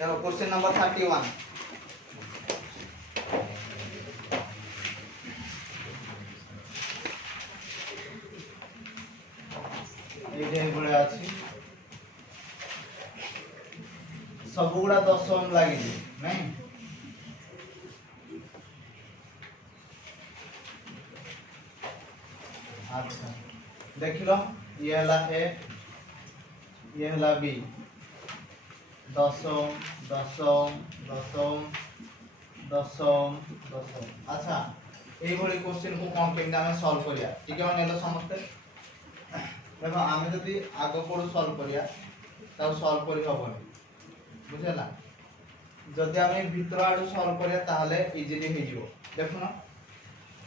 देखो question number 31 ये बड़े अच्छी सब गुड़ा 10 ओम लगी नहीं अच्छा देख लो ये हला ए ये हला बी 10 ओम 10 ओम 10 ओम 10 ओम 10 ओम अच्छा এই বলি কোশ্চেন কো কোন কেমনে আমি সলভ করিয়া ঠিক আছে নেলো সমস্তে দেখো আমি যদি আগ পড়ু সলভ করিয়া তাও সলভ করি হবনি বুঝলা যদি আমি ভিতর আড়ু সলভ করিয়া তাহলে ইজিলি হয়ে যাব দেখো না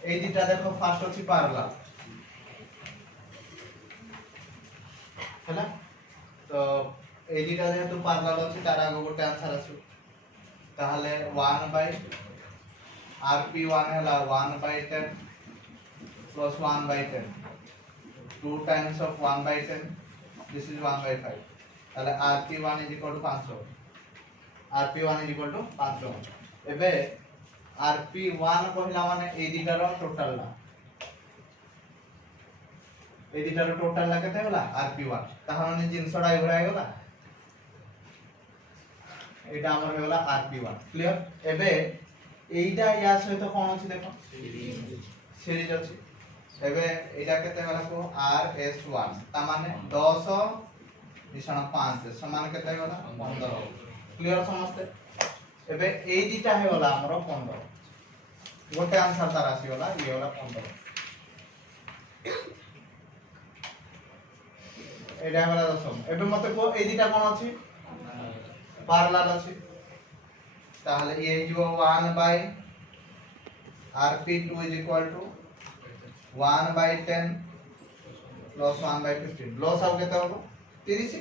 এই দুইটা দেখো ফার্স্ট হচ্ছে প্যারালাল हैला তো এই দুইটা যেহেতু প্যারালাল আছে তার আগে গোটে आंसर আছে তাহলে 1 বাই rp1 हैला 1 by 10 plus 1 by 10 2 times of 1 by 10 this is 1 by 5 তাহলে rp1 is equal to 500 rp1 is equal to 500 এবে rp1 কহিলা মানে এই দুইটার টোটাল না এই দুইটার টোটাল না কেতে হলা rp1 তাহলে মানে জিনিসটা এবারে আইগলা এটা আমার হলা rp1 ক্লিয়ার এবে এইটা ইয়া সহিত কোন আছে দেখো সিরিজ আছে এবে এটা কেতে হলা কো rs1 তা মানে 10 মিশন 5 সমান কেতে হলা 15 ক্লিয়ার সমস্তে এবে এই দুইটা হলা আমার 15 গোটে आंसर তার আসি হলা এই হলা 15 এটা হলা 10 এবে মতে কো এই দুইটা কোন আছে প্যারালাল আছে তাহলে এই যে 1 by rp2 is equal to 1 by 10 plus 1 by 15 loss হবে কত হবে 30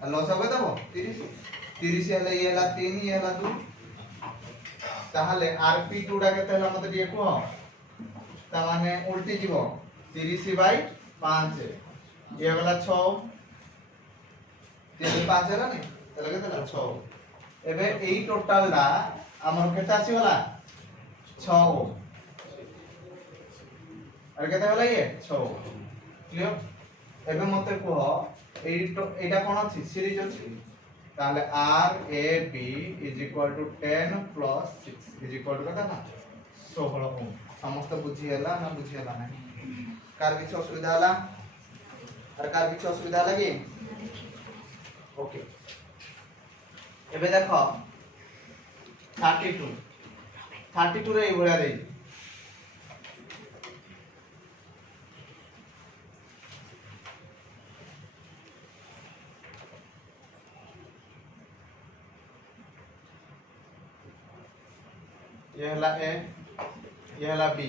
আর লস হবে কত 30 30 হলে এই হলা 3 এই হলা 2 তাহলে rp2 টা কত হলো আমাদের দিয়ে কো তার মানে উল্টি দিব 30 বাই 5 এই হলা 6 3 5 হলা না তাহলে কত হলো 6 এবে এই টোটালটা আমার কত আসি হলা 6 ওম আর কত হলা ইয়ে 6 ক্লিয়ার এবে মতে কো এইটা কোন আছে সিরিজ আছে তাহলে rab is equal to 10 plus 6 is equal to কত না 16 ওম সমস্ত বুঝি হলা না বুঝি হলা না কার কিছু অসুবিধা হলা আর কার কিছু অসুবিধা লাগি ওকে এবে দেখো 32 রে এই ভরা দেই ये हला ए ये हला बी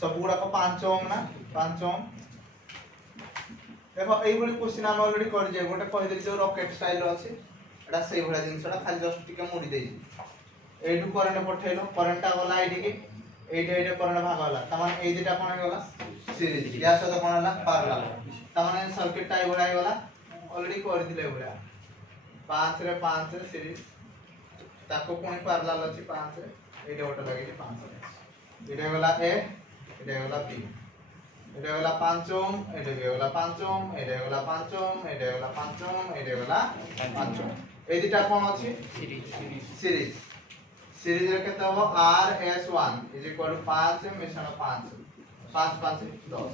सब गुड़ा को 5 ओम ना 5 ओम देखो এই বলি কোশ্চেন আমি অলরেডি করে যাই গোটা কই দেলি যে রকেট স্টাইল আছে এটা সেই ভরা জিনিসটা খালি জাস্ট টিকে মুড়ি দেই এইটু কারেন্ট পঠাইলো কারেন্টটা গলা এইদিকে এইটা কারেন্ট ভাগ হলা তার মানে এই দুটা কোন হয়ে গলা সিরিজ ইয়ার সাথে কোন হলা প্যারালাল তার মানে সার্কিটটা এই ভরা গলা অলরেডি করে দিলে ভরা 5 রে 5 রে সিরিজ তাকো কোন প্যারালাল আছে 5 রে এইটা ওটা লাগিয়ে 5 রে এটা গলা এ এটা গলা বি এটা গলা 5 ওম এটা গলা 5 ওম এটা গলা 5 ওম এটা গলা 5 ওম এটা গলা 5 ওম এই দুটা কোন আছে সিরিজ সিরিজ এর কত হবে rs1 5 মিশন 5 5 5 10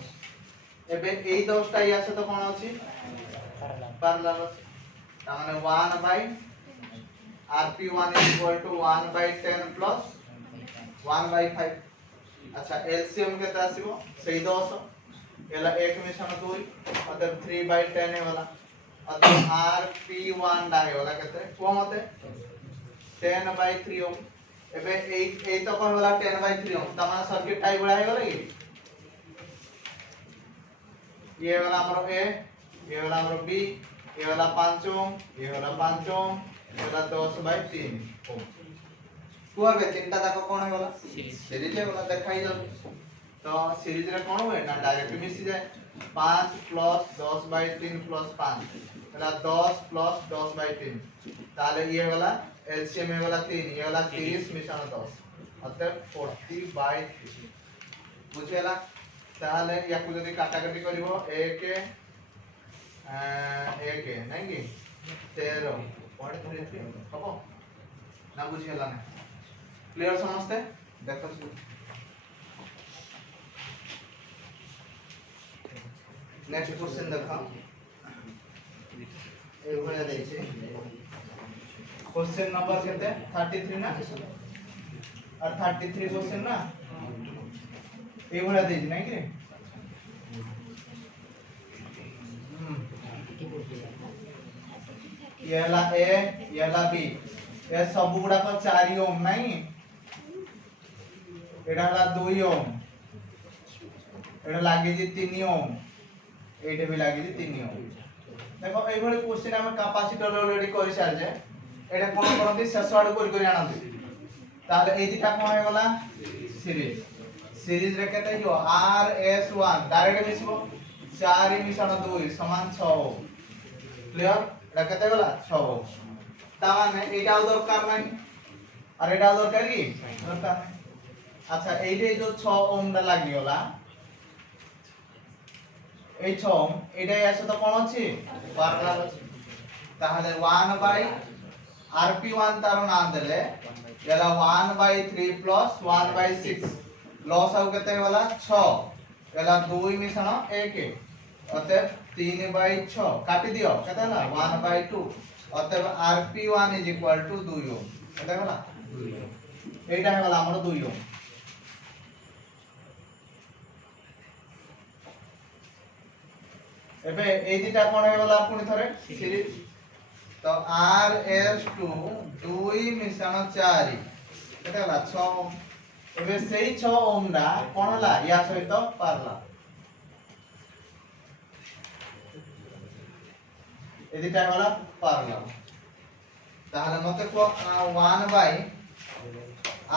এবে এই 10 টা ইয়ার সাথে কোন আছে প্যারালাল আছে তার মানে 1 by rp1 1 by 10 plus 1 by 5 अच्छा एलसीएम केते आसीबो सेही 10 एला 1 मिशन 2 मतलब 3 by 10 है वाला मतलब rp1 डा है वाला केते को मते 10 by 3 ओम एबे एई तो कोन वाला 10 by 3 ओम तमाम सर्किट टाइप बड़ा है वाला ये वाला हमरो ए ये वाला हमरो बी ये वाला 5 ओम ये वाला 5 ओम ये वाला 10 by 3 ओम কুয়াবে তিনটা দেখো কোন হয়ে গলা সিরিজ হয়ে গলা দেখাই যাবে তো সিরিজ রে কোন হয় না ডাইরেক্ট মিশি যায় 5 प्लस 10/3 प्लस 5 ହେଲା 10 प्लस 10/3 ताले ये वाला एलसीएम ये वाला 3 ये वाला 30 मिश्रण 10 अतः 40/3 बुझेला ताले याकु जदी काटाकाटी करिवो 1 1 नहीं कि 13 पॉइंट 3 हबो ना बुझेला ना क्लियर समझते देखो नेक्स्ट क्वेश्चन देखो ए भले देछि क्वेश्चन नंबर केते 33 ना और 33 क्वेश्चन ना ए भले देछि नहीं कि येला ए येला बी ए सब गुडा को 4 ओम नहीं एडा हला 2 ओम एडा लागे जी 3 ओम एटे भी लागे जी 3 ओम देखो एई भले क्वेश्चन हम कैपेसिटर ऑलरेडी करि सार जे एटा कोन करंती शेष आड करि आनंती ताले एई दिटा कोन हो गला सीरीज रे केते जो RS1 डायरेक्ट मिसबो 4 मिश्रण 2 समान 6 क्लियर एटा केते गला 6 ता माने एटा दरकार नै और एटा दरकार की दरकार नै अच्छा एइटे जो 6 ओम दा लागि गला এই 6 ওম এটাই আছে তো কোন আছে প্যারালাল আছে তাহলে 1 rp1 তার নাম দিলে এলা 1/3 প্লাস 1/6 লস আউ কেতে গলা 6 এলা 2 মিশ্রণ 1 অতএব 3/6 কাটি দিও কেতে হলা 1/2 অতএব rp1 = 2 ওম কেতে হলা 2 ওম এইটা হলো আমার 2 ওম एबे ए दिटा कोन हे वाला पुनी थरे सीरीज तो RS2 2 मिश्रण 4 केते हला 6 ओम एबे सेही 6 ओम ना कोन हला या सहित पारला ए दिटा वाला पारला ताहले मते को 1 बाय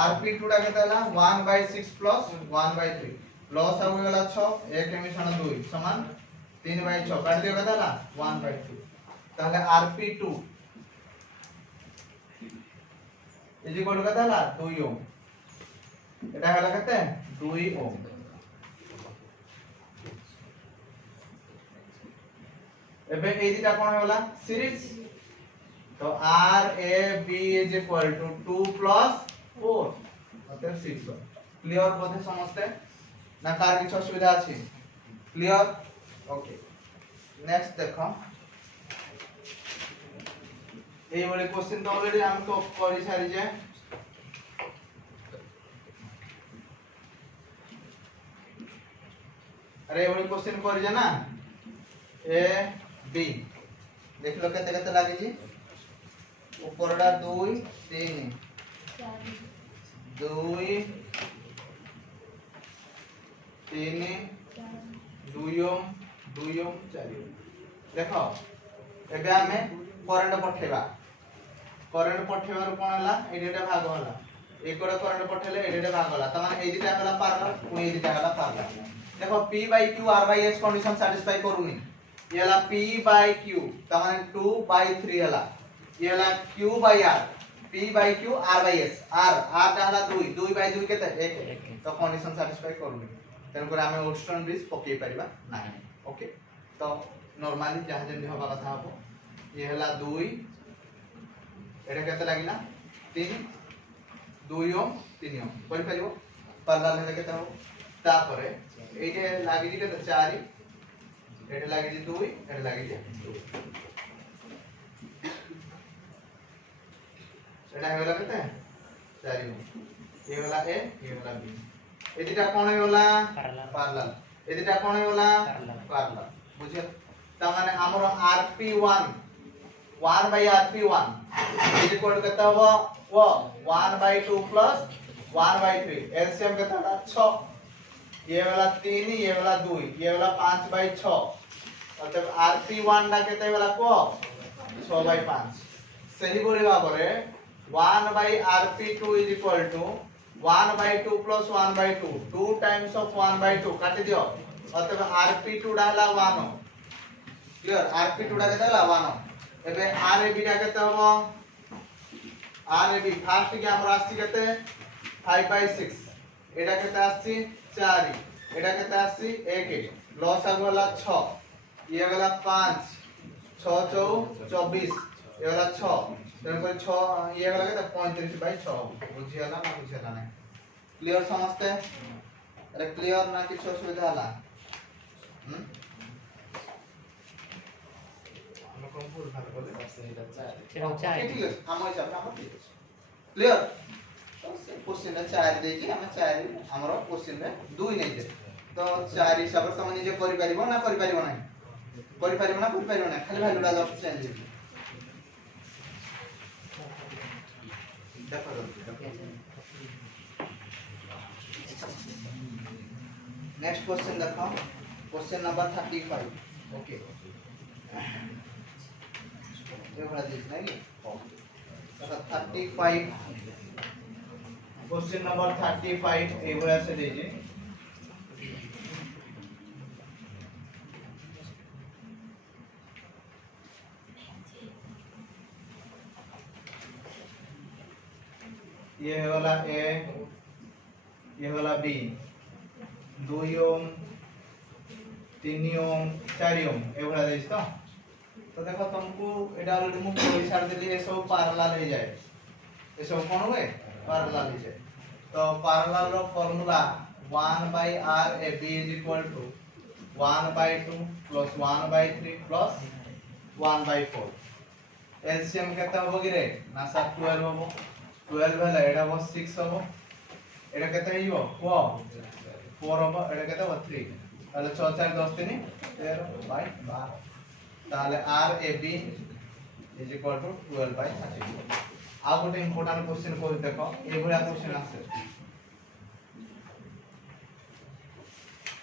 rp2 टा केते हला 1/6 प्लस 1/3 लॉस आ गला 6 1 मिश्रण 2 समान 3/6 काट दियो कता ना 1/2 ताहले rp2 इज इक्वल टू कता ना 2 ओम एटा हला कते 2 ओम एबे ए दिटा कोन होला सीरीज तो rab is equal to 2 plus 4 मतलब 6 क्लियर बोधे समझते ना कार किछ असुविधा अछि क्लियर ओके नेक्स्ट देखो এই বলে क्वेश्चन তো অলরেডি আমি তো করি সারি যে अरे এই বলে क्वेश्चन করি যে না ए बी देख लो केते केते लागे जी ऊपरडा 2 3 2 3 2 ओम 2 ओम 4 ओम देखो एबे हमें करंट पठेबा करंट पठेबार कोन हला एडेटा भाग हला एकोडा करंट पठेले एडेटा भाग हला त माने ए दिटा हला पैरेलल पुनी ए दिटा हला पैरेलल देखो p by q r by s condition satisfy करूनी ये हला p बाय q त माने 2/3 हला ये हला q by r p by q r by s r टा हला 2 2/2 केते 1 तो कंडीशन सैटिस्फाई करूनी तेन को हमें ओडस्टोन ब्रिज पके परिबा नाही ओके तो नॉर्मली जहां जेम होबा कथा हबो ये हला 2 एटा केते लागिला 3 2 ओम 3 ओम करि परिबो पैरेलल हेले केते हो तापरे एटे लागि जी केते 4 एटे लागि जी 2 एटे लागि जी 2 एटा हेला केते 4 ओम ये वाला ए ये वाला बी ए दिटा कोन होला पैरेलल ए दिटा कोन होला पैरेलल बुझियो त माने हमरो rp1 1/rp1 is equal to केता हो वो 1/2 प्लस 1/3 एलसीएम केता होला 6 ये वाला 3 ये वाला 2 ये वाला 5/6 मतलब rp1 दा केते वाला को 6/5 सही बोली भाबरे 1/rp2 is equal to 1/2 plus 1/2 2 times of 1/2 काटी दियो অতএব rp2 টা হলা 1 ক্লিয়ার rp2 টা কেতে হলা 1 এবে rab টা কেতে হবো rab ফার্স্ট কি আমরা আসছি কেতে 5/6 এটা কেতে আসছি 4 এটা কেতে আসছি 1 লস আগ হলা 6 ইয়ে গলা 5 6 24 এ গলা 6 তেমন করে 6 ইয়ে গলা কেতে 35/6 বুঝি হলা না বুঝি হলা না ক্লিয়ার সমস্তে এটা ক্লিয়ার না কিছু অসুবিধা হলা আমরা কোন ভুল ভালো বলে এটা 4 ঠিক আছে আমার হিসাবে আমার ঠিক আছে ক্লিয়ার क्वेश्चन 4 ଦେଇକି ଆମେ 4 ଆମର क्वेश्चन ରେ 2 ନେଇ ଯେ ତ 4 ହିସାବରେ ତମେ ନିଜେ କରିପାରିବ ନା କରିପାରିବ ନାହିଁ କରି ପାରିବ ନା କରି ପାରିବ ନାହିଁ ଖାଲି ଭ୍ୟାଲୁଟା ଜଷ୍ଟ ଚେଞ୍ଜ ହେଇଯିବ ଦେଖ नेक्स्ट क्वेश्चन देखो क्वेश्चन नंबर 35 ओके ये बड़ा देख नहीं देखो 35 क्वेश्चन नंबर 35 ए बड़ा से दीजिए ये वाला ए ये वाला बी 2 ओम 3 ओम 4 ओम ए वाला देश तो देखो तुमको एटा ऑलरेडी मु कोई छाड़ देली ए सब पैरेलल हो जाए ए सब कोन हुए पैरेलल हो जाए तो पैरेलल रो फार्मूला 1/r ab = 1/2 + 1/3 + 1/4 एलसीएम केते होबो कि रे ना सब 12 होबो 12 भेला एटा हो 6 होबो एटा केते हियो 4 होबो एटा केते हो 3 তাহলে 6 4 10 3 13/12 তাহলে RAB = 12/32 আর গোটে ইম্পর্টেন্ট কোশ্চেন কই দেখো এই ভলিয়া কোশ্চেন আছে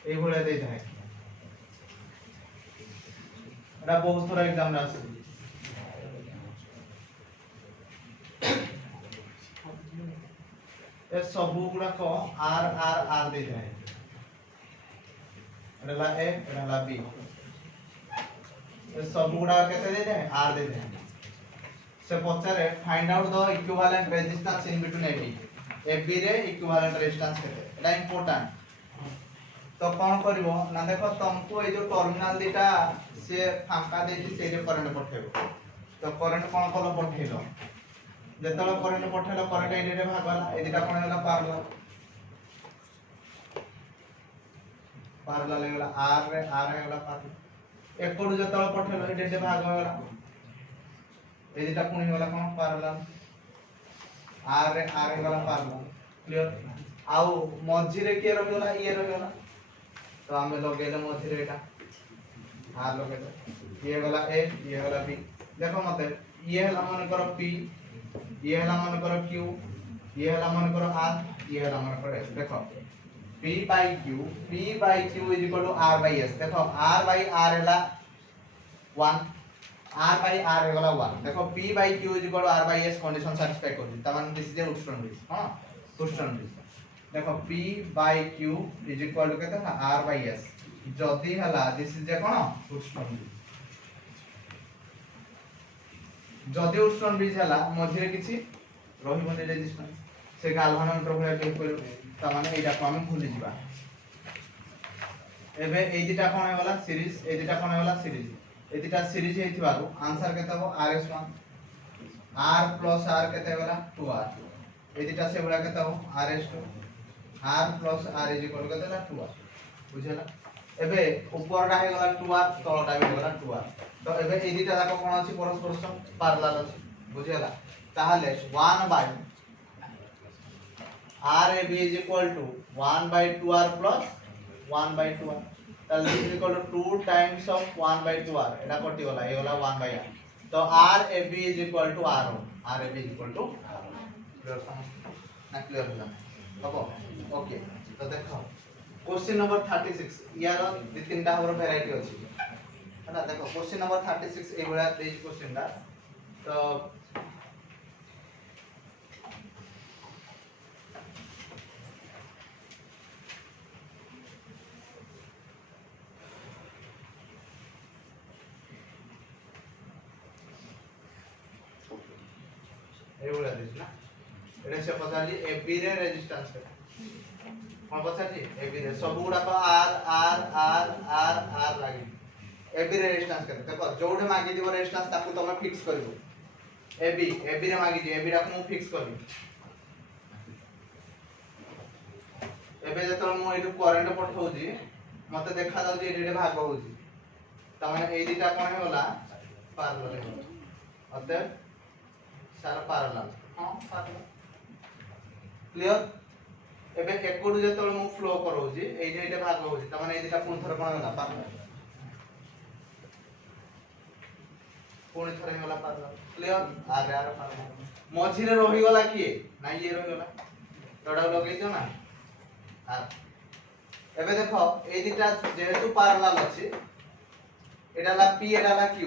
এই ভলিয়া দেই থাকে এটা বহুত থর एग्जाम রে আছে ए सबु गुडा को आर आर आर दे जाए एडला ए एडला बी ए सबु गुडा केते दे जाए आर दे जाए से पचारे find out the equivalent resistance in between AB रे इक्विवेलेंट रेजिस्टेंस केते एटा इंपोर्टेंट तो कोन करबो ना देखो तुमको ए जो टर्मिनल दिटा से फांका देती से रे करंट पठेबो तो करंट कोन कोन पठेलो जेतला करंट पठेलो करंट एडी रे भाग होला ए दिटा कोन होला पैरेलल होला आर रे होला पैरेलल एकड़ जेतला पठेलो एडी रे भाग होला ए दिटा कोन होला कोन पैरेलल आर रे होला पैरेलल क्लियर आउ मझी रे के रहला ये रहला तो हमें लगेले मझी रे एटा आर लगेले ये होला ए ये होला बी देखो मते ये होला मन करो पी ये हला मन करो q ये हला मन करो r ये हला मन करो s देखो p/q = r/s देखो r/r हला 1 r/r हला 1 देखो p/q = r/s कंडीशन सैटिस्फाई कर ता माने दिस इज ए उस्टन ब्रिज हां उस्टन ब्रिज देखो p/q = केते r/s जदी हला दिस इज ए कोन उस्टन ब्रिज जदि उस्टन ब्रिज हला मझे किछि रहिबने रेजिस्टेंस से गाल्वानोमीटर भया बिहेव करियो त माने एटा को हम भूली जिबा एबे ए दिटा कोन होला सीरीज ए दिटा कोन होला सीरीज ए दिटा सीरीज हेतिबारु आंसर केते हो RS1 R + R केते होला 2R ए दिटा से बडा केते हो RS2 R + R = केते होला 2R बुझला एबे ऊपरटा हे गला 2R तळटा हे गला 2R तो एबे ए दिटा जाको कोन अछि परस्पर पैरेलल अछि बुझियला ताहले 1/RAB = 1/2R + 1/2R ताहले is equal to 2 times of 1/2R एटा कटि गला ए गला 1/R तो RAB = R RAB = R clear समझ ना क्लियर होला हबो ओके तो देखो क्वेश्चन नंबर 36 यार दि तीनटा हमर वैरायटी अछि है देखो क्वेश्चन नंबर 36 ए बडा तेज क्वेश्चन दा तो এই ভଳିয়া দিছ না এটা সে পচারি এবি রে রেজিস্ট্যান্স কেতে কোন পচারি এবি রে সব গুড়া কো আর আর আর আর আর লাগি এবি রে রেজিস্ট্যান্স কেতে দেখো जोडे मागी দিব রেজিস্ট্যান্স তাকু তুমি ফিক্স করিবো এবি এবি রে মাগি দি এবি রা মু ফিক্স করবি এবে যেত মু এটু কারেন্ট পঠাউজি মতে দেখা যাଉଛି এটি ভাগ হଉଛି তা মানে এই দুইটা কোন হলা প্যারালাল হলো অতএব সার প্যারালাল হ্যাঁ প্যারালাল ক্লিয়ার এবে একটু যেত মু ফ্লো করউজি এই যে এটা ভাগ হଉଛି তা মানে এই দুইটা কোন থরে কোন হলা প্যারালাল কোন থরে হলা প্যারালাল ক্লিয়ার আগে আর প্যারালাল মঝিরে রহি গলা কি না ইয়ে রহি গলা ডডা লগাই দিও না আর এবে দেখো এই দুইটা যেহেতু প্যারালাল আছে এটা হলো p এটা হলো q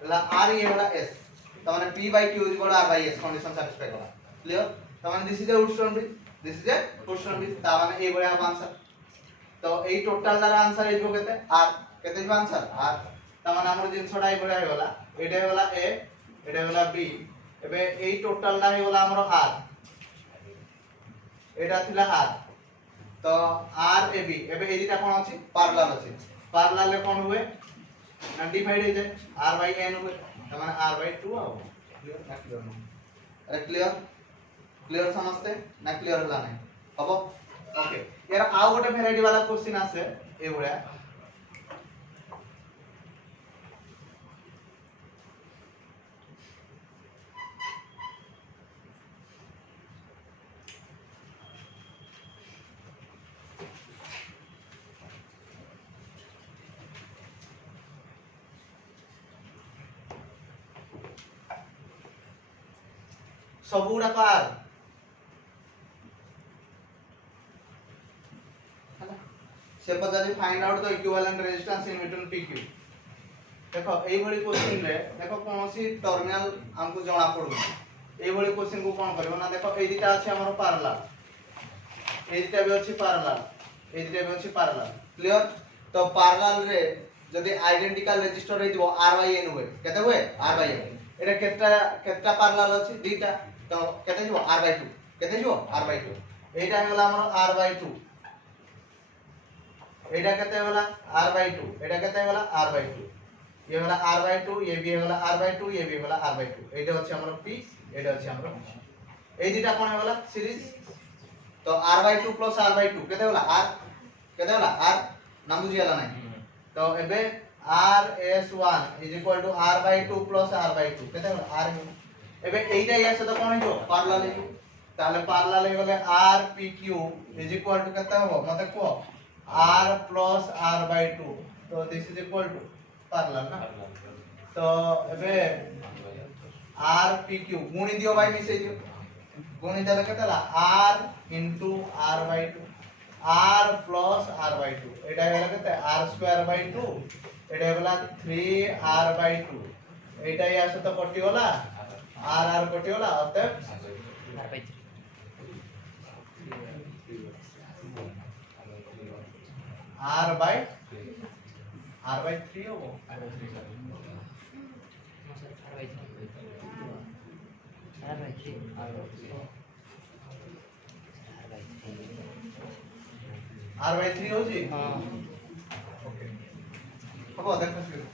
হলো r এ হলো s তার মানে p by q r by s condition satisfy করা ক্লিয়ার তার মানে this is a Wheatstone bridge this is a Wheatstone bridge তার মানে এই বলে হবে आंसर তো এই টোটাল দ্বারা आंसर হইব কেতে r কেতে হইব आंसर r তার মানে আমরা জিনিসটা এই বলে হইগলা এটা হলো a এটা হলো b এবে এই টোটালটা হইগলা আমরা r এটা ছিল r তো r a b এবে এই দুইটা কোন আছে প্যারালাল আছে প্যারালালে কোন হবে না ডিভাইড হয়ে যায় r বাই n হবে তার মানে r বাই 2 হবে ক্লিয়ার না ক্লিয়ার না আরে ক্লিয়ার ক্লিয়ার समझते না ক্লিয়ার হলা নাই হবো ওকে এর আউ গোটে ভ্যারাইটি वाला क्वेश्चन আছে এই ভলিয়া सबुड़ा पार से पचारि find out the equivalent resistance in between pq देखो एई भली क्वेश्चन रे देखो कोनोसी टर्मिनल हमको जणा पडु एई भली क्वेश्चन को कोन करबो ना देखो एई दिटा अछि हमर पैरेलल एई दिटा भी अछि पैरेलल एई दिटा भी अछि पैरेलल क्लियर तो पैरेलल रे जदी आइडेंटिकल रेजिस्टर रे दिबो r बाय n होय केते होय r बाय n एटा केतटा पैरेलल अछि दुईटा तो केते जिवो r बाय 2 केते जिवो r बाय 2 एटा हेला हमर r बाय 2 एटा केते होला r बाय 2 एटा केते होला r बाय 2 ये होला r बाय 2 ये भी होला r बाय 2 ये भी होला r बाय 2 एटा होछि हमर p एटा होछि हमर ए दुटा कोन होला सीरीज तो r by 2 plus r by 2 केते होला r केते होला r नाम बुझियाला नै तो एबे rs1 r by 2 plus r by 2 केते होला r एबे एइटा या से तो कोन हिजो पैरेलल हिजो ताले पैरेलल हे गले r pq केते हो मते को r प्लस r बाय 2 तो this is equal to parallel ना तो एबे r pq गुणी दियो भाई मिसे दियो गुणी देला केतेला r into r by 2 r plus r by 2 एटा हेला केते r square by 2 Etah Hella 3r by 2 एटा या से तो कटि होला r r कटि होला अतः r by 3 हो r by 3 हो जी हां ओके अब देखो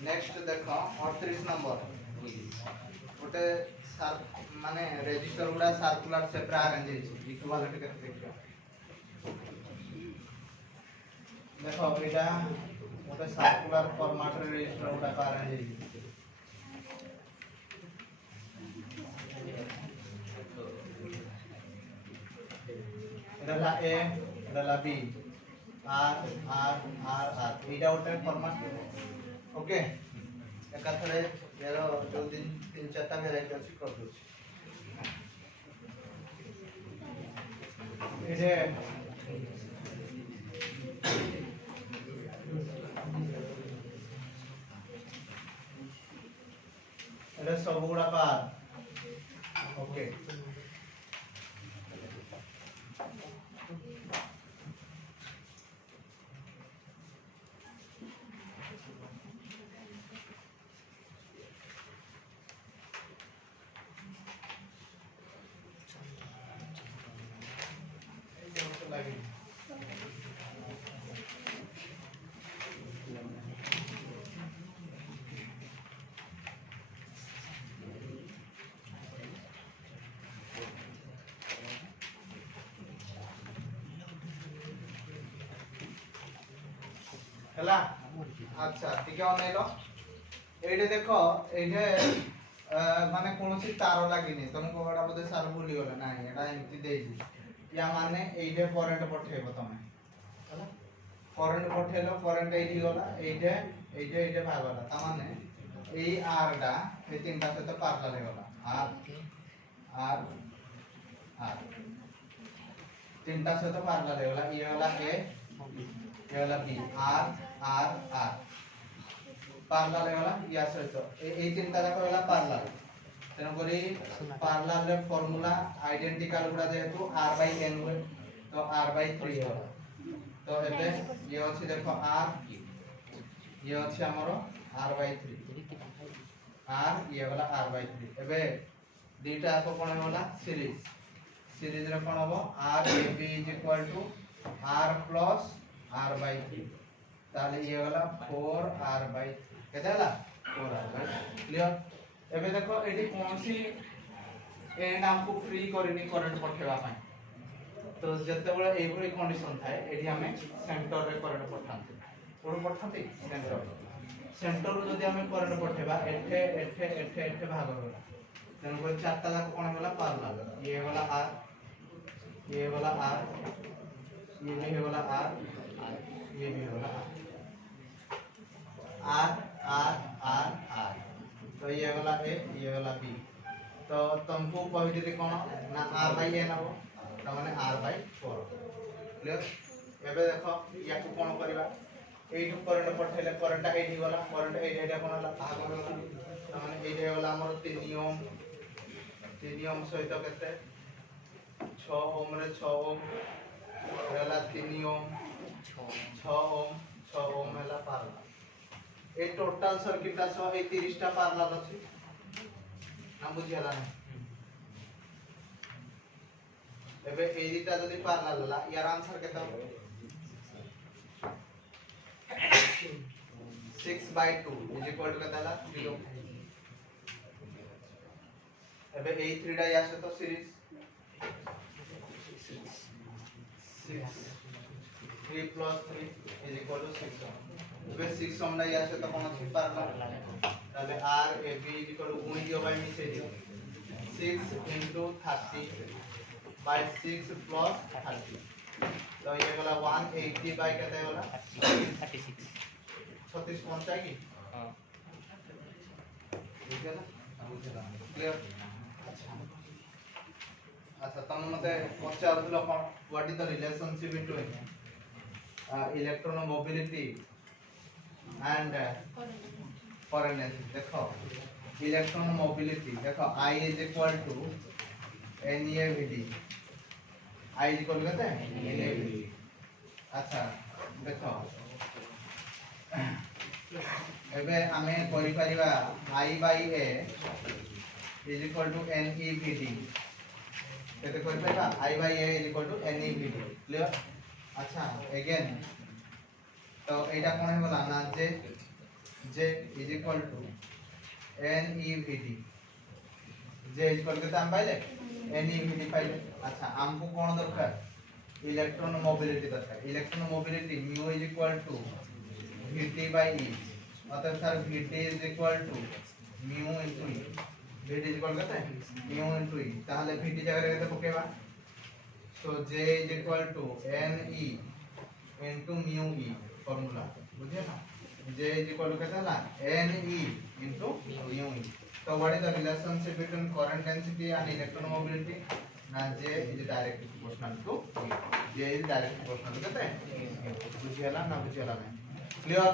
नेक्स्ट देखो 38 नंबर गोटे माने रजिस्टर गुडा सर्कुलर शेप रे अरेंज है इक्विवेलेंट केते देखियो देखो एटा गोटे सर्कुलर फॉर्मेट रे रजिस्टर गुडा अरेंज है एडला ए एडला B R R R R एटा गोटे फॉर्मेट ओके एकाथरे यार जो दिन तीन चारटा वैरायटी अछि कर दो एजे एटा सब गुडा पार ओके ହେଲା আচ্ছা ଟିକେ অনেইলো এইটা দেখো এইটা মানে কোনসি তার লাগিনি তুমি কোডা বদে সার ভুলি গলা না এটা এমতি দেইছি ইয়া মানে এইটা কারেন্ট পঠাইবো তুমি ହେଲା কারেন্ট পঠাইলো কারেন্ট এইটি গলা এইটা এইটা এইটা ভাগ গলা তার মানে এই আরটা এই তিনটা সাথে প্যারালাল হয়ে গলা আর আর আর তিনটা সাথে প্যারালাল হয়ে গলা এই হলা এ এই হলা B R R are parallel হয়ে গলা ইয়া সহিত এই তিনটা যাক হলা প্যারালাল তেন করি প্যারালাল এর ফর্মুলা আইডেন্টিক্যাল গুড়া যেহেতু r বাই n हुए तो r বাই 3 होला तो এবে ইয়ে আছে দেখো r ইয়ে আছে আমারো r বাই 3 r ইয়ে হলা r বাই 3 এবে দুইটা আকো কোন होला সিরিজ সিরিজ রে কোন হবো r ab r plus r by 3 তাহলে ইয়ে হলা 4r বাই কেতে হলা 4r বাই ক্লিয়ার এবে দেখো এটি কোনসি এন্ড हमको फ्री করিনি কারেন্ট পঠাইবা পাই তো যেতেବେଳେ এইভଳି কন্ডিশন থাকে এটি আমি সেন্টার রে কারেন্ট পঠান্তি কোন পঠান্তি সেন্টার ରୁ যদি আমি কারেন্ট পঠাইবা এঠে এঠে এঠে এঠে ভাগ होला তেন করে চারটা যাক কোন होला প্যারালাল ইয়ে होला r ये वाला r ये भी है वाला r ये भी है वाला r r r r तो ये वाला a ये वाला b तो तुमको पहिले कोन ना r बाय n हो त माने r बाय 4 क्लियर एबे देखो या को कोन करबा एइटु करंट पठैले करंट एइटी वाला करंट एइटा कोन होला भाग होला त माने एइटा होला हमर 3 ओम सहित केते 6 ओम रे 6 ओम होला 3 ओम 6 ओम होला पैरेलल ए टोटल सर्किट ता सह ए 30 टा पैरेलल अछि ना बुझियाला ना एबे ए दिटा जदी पैरेलल होला यार आंसर केता 6/2 इज इक्वल टू केता होला 0 एबे ए 3 टा यासे तो series 3 plus 3 is equal to 6 ohm. अब 6 ohm लाई आसे तो कौन सी पैरेलल तबे R AB is equal to गुणी दियो बाय मिसे दियो 6 into 30 by 6 plus 30 तो ये वाला 180 by कितना होला 36 36 पहुंचा की हां ठीक है ना क्लियर अच्छा तुम मते पचारथिलो कोन what is the relationship between electron mobility and current density देखो इलेक्ट्रॉन मोबिलिटी देखो I is equal to NeVd I is equal to NeVd अच्छा देखो एबे हमें करि परिबा I by A is equal to NeVd केते करि परिबा I by A is equal to NeVd क्लियर अच्छा अगेन तो एटा कोन हे बोला ना जे इज इक्वल टू NeVd जे इज इक्वल के हम पाइले NeVd पाइले अच्छा हमको कोन दरकार इलेक्ट्रॉन मोबिलिटी दरकार electron mobility mu is equal to Vt by E मतलब sir Vt is equal to mu into E Vt is equal करते mu into E ताहले Vt जगह रे केते पकेबा so J is equal to Ne into mu E formula बुझे ना J is equal to कितना ला Ne into mu E so what is the relationship between current density and electron mobility ना J is directly proportional to E J is directly proportional to कितना बुझियाला ना बुझियाला नहीं clear